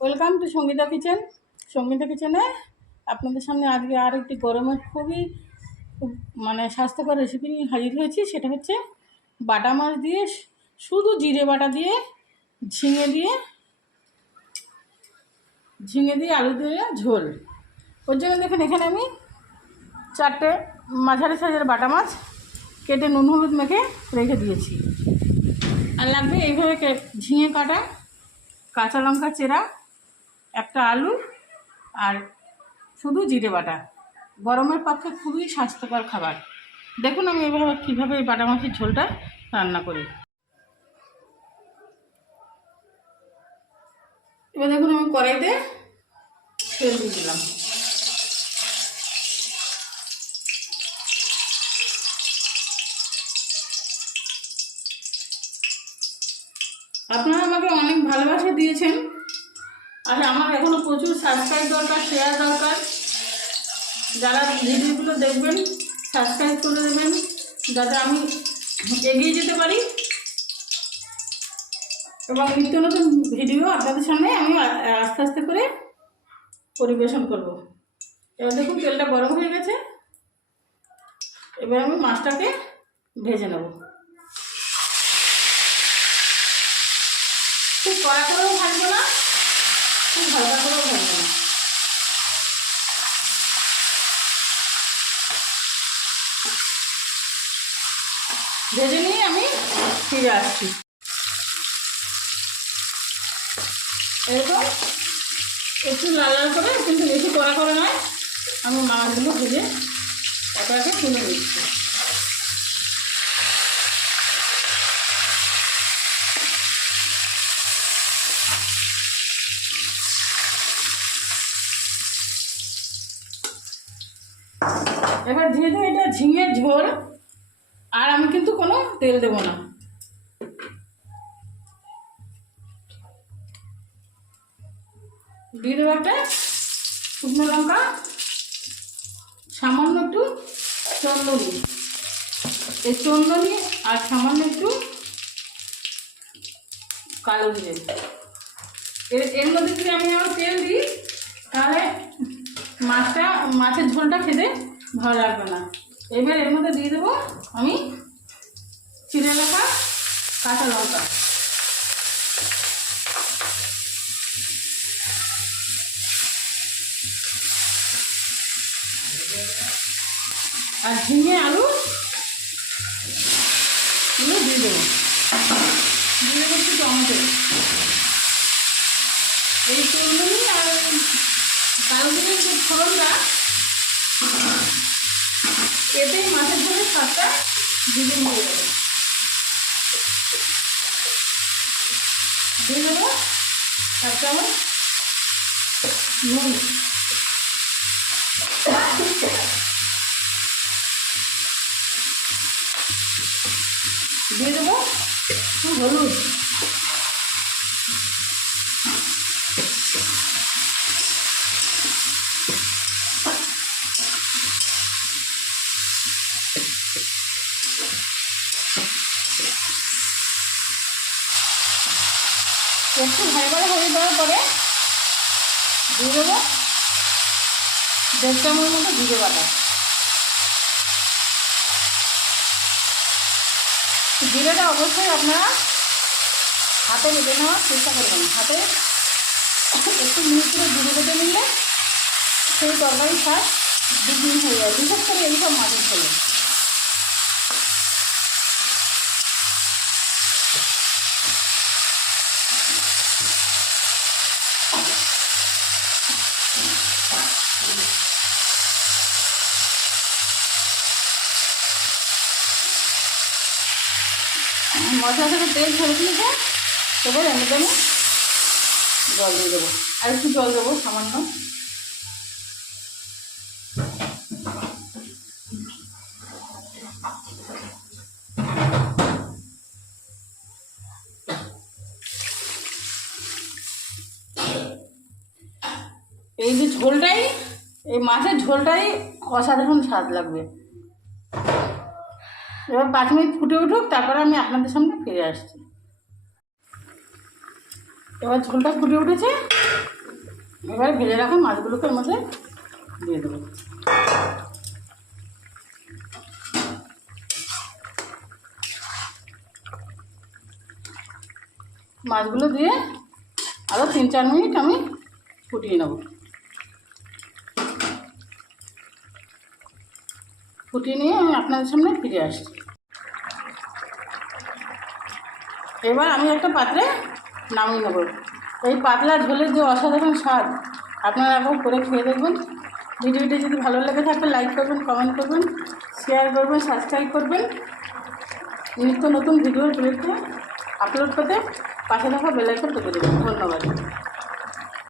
Welcome to Sangeeta kitchen Sangeeta কিচেনে আপনাদের সামনে আজকে আর একটি গরমের খুবই, খুব মানে স্বাস্থ্যকর রেসিপি নিয়ে হাজির হয়েছি। সেটা হচ্ছে বাটা মাছ দিয়ে, শুধু জিরে বাটা দিয়ে, ঝিঙে দিয়ে ঝিঙে দিয়ে আলু দিয়ে ঝোল। ওর জন্য দেখেন, এখানে আমি চারটে মাঝারি সাইজের বাটা মাছ কেটে নুন হলুদ মেখে রেখে দিয়েছি। আর লাগবে এইভাবে ঝিঙে কাটা, কাঁচা লঙ্কা চেরা একটা আলু আর শুধু জিরে বাটা। গরমের পক্ষে খুবই স্বাস্থ্যকর খাবার। দেখুন আমি এভাবে কীভাবে এই বাটা মাছের ঝোলটা রান্না করি। এবার দেখুন আমি কড়াইতে তেল দিয়ে দিলাম। আপনারা আমাকে অনেক ভালোবাসা দিয়েছেন। আর আমার এখনও প্রচুর সাবস্ক্রাইব দরকার শেয়ার দরকার। যারা ভিডিওগুলো দেখবেন সাবস্ক্রাইব করে দেবেন, যাতে আমি এগিয়ে যেতে পারি। এবং নিত্য নতুন ভিডিও আপনাদের সামনে আমি আস্তে আস্তে করে পরিবেশন করব। এবার দেখুন, তেলটা গরম হয়ে গেছে। এবার আমি মাছটাকে ভেজে নেব। খুব কড়া করেও ভাজবো না। খুব হালকা করেও ভাজবো না। ভেজে নিয়ে আমি ফিরে আসছি। এরকম একটু লাল লাল করে, কিন্তু বেশি কড়া করে নয়। আমি মাছগুলো ভেজে একে তুলে দিচ্ছি এবার যেহেতু এটা ঝিঙের ঝোল, আর আমি কিন্তু কোনো তেল দেবো না। দিয়ে দেবো একটা শুকনো লঙ্কা, সামান্য একটু চন্দনি। এই চন্দনি আর সামান্য একটু কালো জিরে। এর এর মধ্যে যদি আমি আমার তেল দিই, তাহলে মাছটা, মাছের ঝোলটা খেতে ভালো লাগবে না। এবার এর মধ্যে দিয়ে দেবো আমি চিড়ে রাখা কাঁচা লঙ্কা। আর ঝিঙে, আলু এগুলো দিয়ে দেবো দিয়ে দেবো একটু টমেটো এই চন্দনি আর কালো জিরের যে ফোড়নটা এতেই মাছের ঝোলের স্বাদটা দ্বিগুণ হয়ে যাবে। দিয়ে দেবো? এক চামচ নুন। দিয়ে দেবো? একটু হলুদ। একটু ভালো করে হয়ে দেওয়ার পরে দিয়ে দেবো দেড় চামচ মতো জিরে বাটা। জিরেটা অবশ্যই আপনারা হাতে বেটে নেওয়ার চেষ্টা করবেন হাতে একটু মিনিট করে জিরে বেটে নিলে সেই তরকারি স্বাদ দ্বিগুণ হয়ে যায়। বিশেষ করে এইসব মাছের ঝোলে। মশলা থেকে তেল ছেড়ে দিয়েছে এবার মধ্যে আমি জল দিয়ে দেবো। আর একটু জল দেবো সামান্য। এই যে ঝোলটাই, এই মাছের ঝোলটাই অসাধারণ স্বাদ লাগবে। এবার পাঁচ মিনিট ফুটে উঠুক, তারপরে আমি আপনাদের সামনে ফিরে আসছি। এবার ঝোলটা ফুটে উঠেছে, এবার ভেজে রাখা মাছগুলোকে এর মধ্যে দিয়ে দেবো। মাছগুলো দিয়ে আরও তিন চার মিনিট আমি ফুটিয়ে নেব। ফুটিয়ে নিয়ে আমি আপনাদের সামনে ফিরে আসছি। এবার আমি একটা পাত্রে নামিয়ে নেব। এই পাতলা ঝোলের যে অসাধারণ স্বাদ, আপনারা এখন করে খেয়ে দেখবেন ভিডিওটি যদি ভালো লেগে থাকে লাইক করবেন কমেন্ট করবেন শেয়ার করবেন সাবস্ক্রাইব করবেন। নিত্য নতুন ভিডিওর প্লেটে আপলোড করতে পাশে থাকা বেলাইকন টিপে দেবেন। ধন্যবাদ।